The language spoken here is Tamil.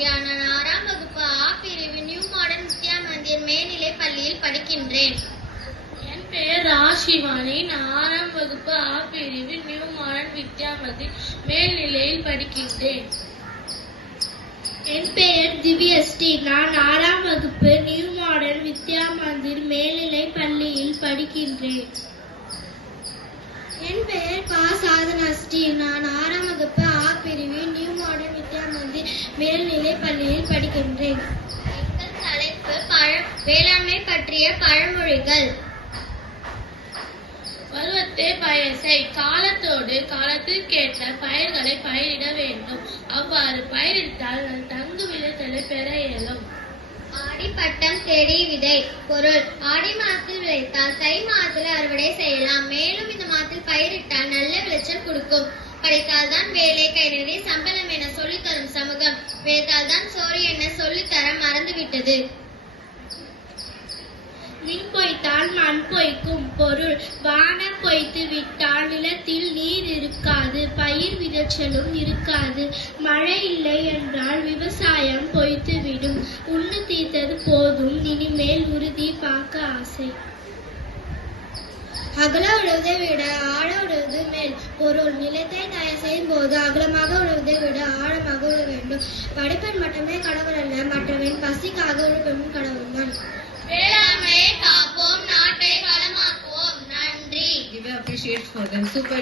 ஆசியா. நான் 6ஆம் வகுப்பு ஆ பிரிவு நியூ மாடர்ன் வித்யா மந்திர் மேல்நிலை பள்ளியில் படிக்கின்றேன். என் பெயர் ராஷிவாணி. நான் 6ஆம் வகுப்பு ஆ பிரிவு நியூ மாடர்ன் வித்யா மந்திர் மேல்நிலையில் படிக்கின்றேன். என் பெயர் திவ்யஸ்ரீ. நான் 6ஆம் வகுப்பு நியூ மாடர்ன் வித்யா மந்திர் மேல்நிலை பள்ளியில் படிக்கின்றேன். என் பெயர் பா சாதனா ஸ்ரீ. நான் 6ஆம் வகுப்பு ஆ பிரிவு நியூ மாடர்ன் வித்யா மந்திர் மேல்நிலை பள்ளியில் படிக்கின்றேன். எங்கள் தலைப்பு வேளாண்மை பற்றிய பழமொழிகள். பருவத்தே பயிர் செய். காலத்தோடு காலத்திற்கேற்ற பயிர்களை பயிரிட வேண்டும். அவ்வாறு பயிரிட்டால் தங்கு விளைச்சலை பெற இயலும். ஆடி பட்டம் தேடி விதை. பொருள்: ஆடி மாதத்தில் விளைத்தால் தை மாதத்தில் அறுவடை செய்யலாம். மேலும் இந்த மாதத்தில் பயிரிட்டால் நல்ல விளைச்சல் கொடுக்கும். படித்தால் தான் வேலை, கை நிறைய சம்பளம் என சொல்லித்தரும் சமூகம். விளைத்தால் தான் சோறு என சொல்லித்தர மறந்துவிட்டது. மின் பொய்த்தால் மண் பொய்க்கும். பொருள்: வானம் பொய்த்து விட்டால் நிலத்தில் நீர் இருக்காது, பயிர் விளைச்சலும் இருக்காது. மழை இல்லை என்றால் விவசாயம் பொய்த்துவிடும். உண்ணு தீர்த்தது போதும், இனிமேல் உறுதி பார்க்க ஆசை. அகல உழுவதை விட ஆழ உழுவது மேல். பொருள்: நிலத்தை தயார் செய்யும் போது அகலமாக உழுவதை விட ஆழமாக உழ வேண்டும். படிப்பன் மட்டுமே கடவுள் அல்ல, மற்றவன் பசிக்காக உழைப்பவன் கடவுள்தான். வேளாண்மையை காப்போம், நாட்டை வளமாக்குவோம். நன்றி. Give appreciate for them. Super.